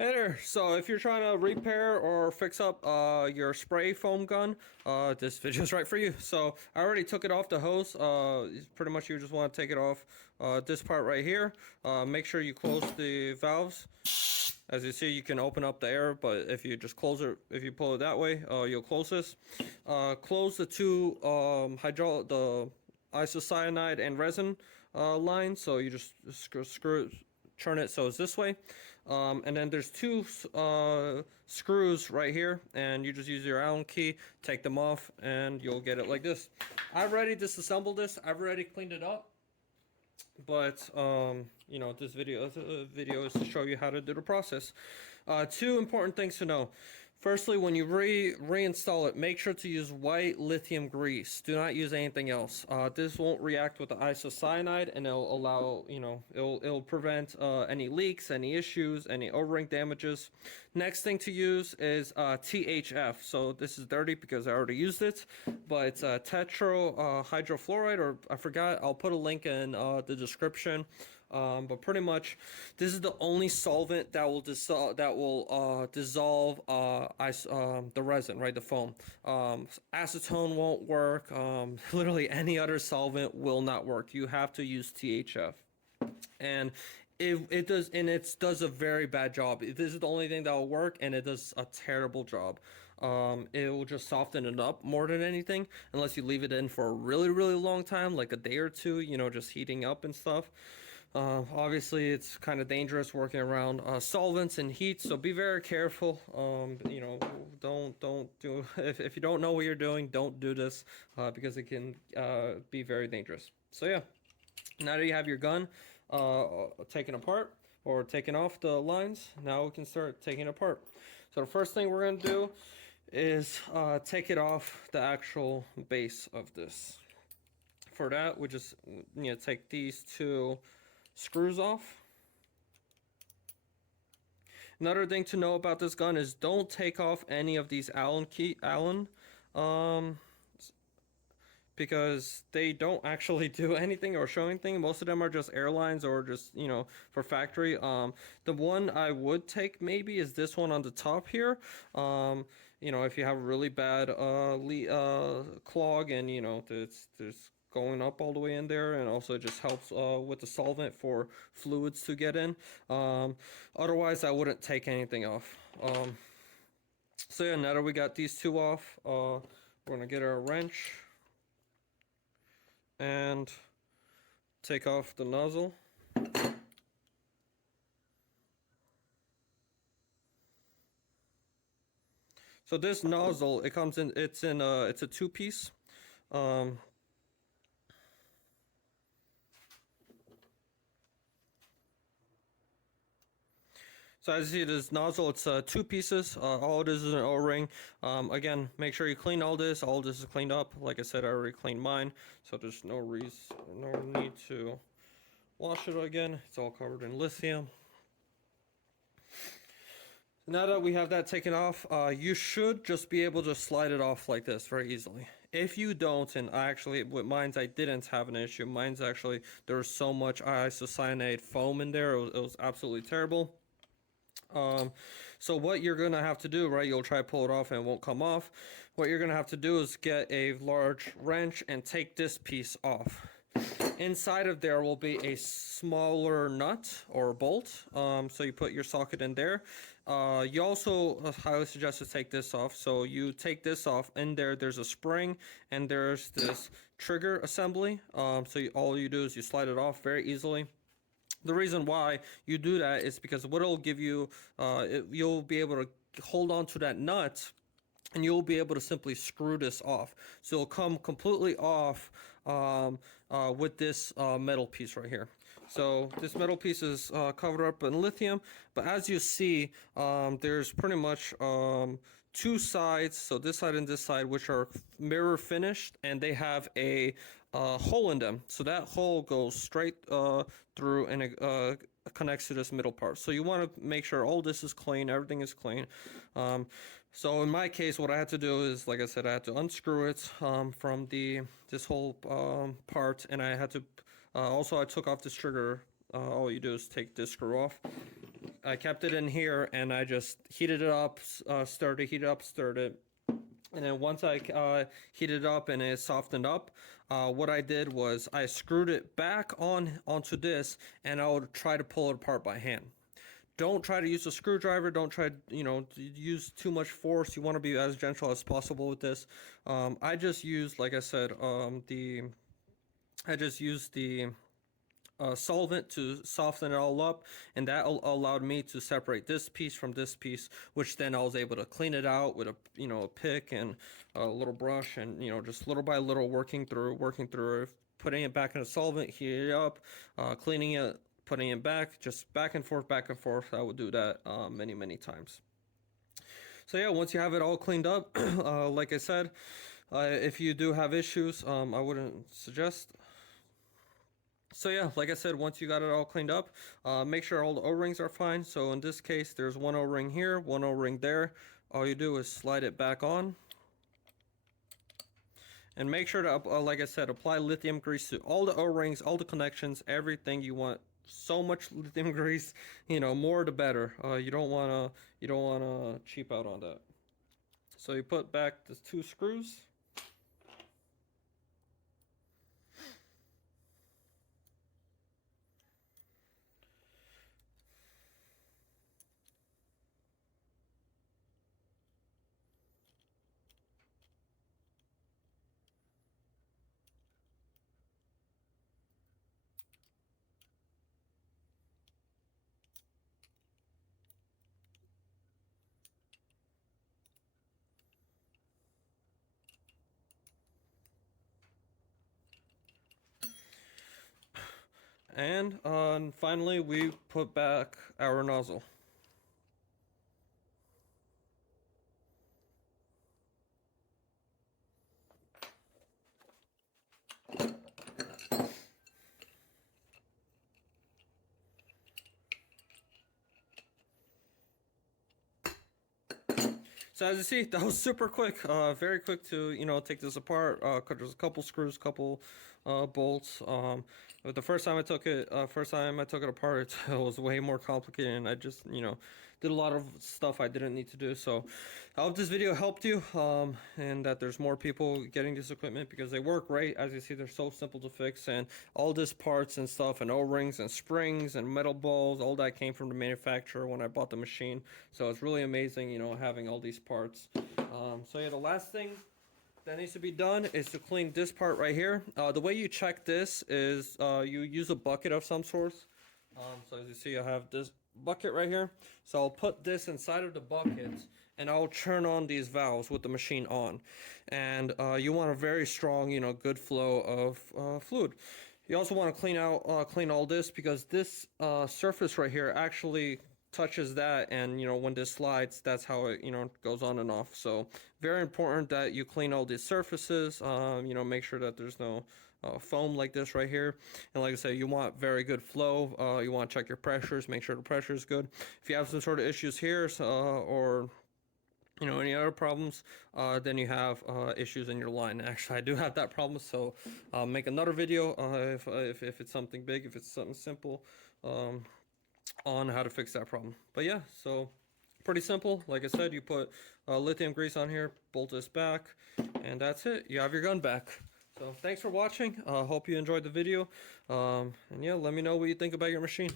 Hey there. So if you're trying to repair or fix up your spray foam gun, this video's right for you. So I already took it off the hose. Pretty much you just want to take it off this part right here. Make sure you close the valves. As you see, you can open up the air, but if you just close it, if you pull it that way, you'll close this. Close the two the isocyanide and resin lines. So you just screw turn it so it's this way, and then there's two screws right here, and you just use your Allen key, take them off, and you'll get it like this. I've already disassembled this. I've already cleaned it up, but you know, this video is to show you how to do the process. Two important things to know. Firstly, when you reinstall it, make sure to use white lithium grease. Do not use anything else. This won't react with the isocyanide, and it'll allow, you know, it'll prevent any leaks, any issues, any O-ring damages. Next thing to use is THF. So this is dirty because I already used it, but it's tetra hydrofluoride, or I forgot. I'll put a link in the description. But pretty much, this is the only solvent that will dissolve the resin, right? The foam. Acetone won't work. Literally any other solvent will not work. You have to use THF, and it does a very bad job. This is the only thing that will work, and it does a terrible job. It will just soften it up more than anything, unless you leave it in for a really, really long time, like a day or two, you know, just heating up and stuff. Obviously, it's kind of dangerous working around solvents and heat, so be very careful. You know, don't do if you don't know what you're doing, don't do this because it can be very dangerous. So yeah, now that you have your gun taken apart or taken off the lines, now we can start taking it apart. So the first thing we're gonna do is take it off the actual base of this. For that, we just take these two screws off. Another thing to know about this gun is don't take off any of these Allen because they don't actually do anything or show anything. Most of them are just airlines or just, you know, for factory. The one I would take maybe is this one on the top here. You know, if you have a really bad clog, and you know there's going up all the way in there, and also it just helps with the solvent for fluids to get in. Otherwise, I wouldn't take anything off. So yeah, now that we got these two off, we're gonna get our wrench and take off the nozzle. So this nozzle, it's a two-piece. So as you see, this nozzle, it's two pieces. All it is an O-ring. Again, make sure you clean all this. All this is cleaned up. Like I said, I already cleaned mine, so there's no need to wash it again. It's all covered in lithium. Now that we have that taken off, you should just be able to slide it off like this very easily. If you don't, and actually with mine's I didn't have an issue. Mine's actually, there was so much isocyanate foam in there, it was absolutely terrible. So what you're gonna have to do, right, you'll try to pull it off and it won't come off. What you're gonna have to do is get a large wrench and take this piece off. Inside of there will be a smaller nut or bolt, so you put your socket in there. You also highly suggest to take this off. So you take this off. In there's a spring, and there's this trigger assembly. So all you do is you slide it off very easily. The reason why you do that is because what it'll give you, you'll be able to hold on to that nut, and you'll be able to simply screw this off. So it'll come completely off with this metal piece right here. So this metal piece is covered up in lithium, but as you see, there's pretty much two sides, so this side and this side, which are mirror finished, and they have a hole in them. So that hole goes straight through, and it connects to this middle part. So you want to make sure all this is clean, everything is clean. So in my case, what I had to do is, like I said, I had to unscrew it from this whole part, and I had to also I took off this trigger. All you do is take this screw off. I kept it in here, and I just heated it up, stirred it, heated up, stirred it. And then once I heated it up and it softened up, what I did was I screwed it back onto this, and I would try to pull it apart by hand. Don't try to use a screwdriver. Don't try, to use too much force. You want to be as gentle as possible with this. I just used, like I said, I just used the solvent to soften it all up, and that allowed me to separate this piece from this piece, which then I was able to clean it out with a pick and a little brush, and just little by little working through, putting it back in the solvent, heating it up, cleaning it, putting it back, just back and forth, back and forth. I would do that many times. So yeah, once you have it all cleaned up, like I said, if you do have issues, I wouldn't suggest. So yeah, like I said, once you got it all cleaned up, make sure all the O-rings are fine. So in this case, there's one O-ring here, one O-ring there. All you do is slide it back on. And make sure to, like I said, apply lithium grease to all the O-rings, all the connections, everything you want. So much lithium grease, more the better. You don't wanna cheap out on that. So you put back the 2 screws. And finally, we put back our nozzle. So as you see, that was super quick, very quick to take this apart. There's a couple screws, couple bolts. But the first time I took it apart, it was way more complicated, and I just did a lot of stuff I didn't need to do. So I hope this video helped you, and that there's more people getting this equipment, because they work great. As you see, they're so simple to fix, and all this parts and stuff, and O-rings and springs and metal balls, all that came from the manufacturer when I bought the machine. So it's really amazing, having all these parts. So yeah, the last thing that needs to be done is to clean this part right here. The way you check this is you use a bucket of some sort. So as you see, I have this bucket right here. So I'll put this inside of the bucket, and I'll turn on these valves with the machine on. And you want a very strong, good flow of fluid. You also want to clean all this, because this surface right here actually touches that, and when this slides, that's how it goes on and off. So very important that you clean all these surfaces. Make sure that there's no foam like this right here. And like I said, you want very good flow. You want to check your pressures, make sure the pressure is good. If you have some sort of issues here, or any other problems, then you have issues in your line. Actually, I do have that problem, so make another video if it's something big, if it's something simple, on how to fix that problem. But yeah, so pretty simple. Like I said, you put lithium grease on here, bolt this back, and that's it. You have your gun back. So thanks for watching. Hope you enjoyed the video. And yeah, let me know what you think about your machine.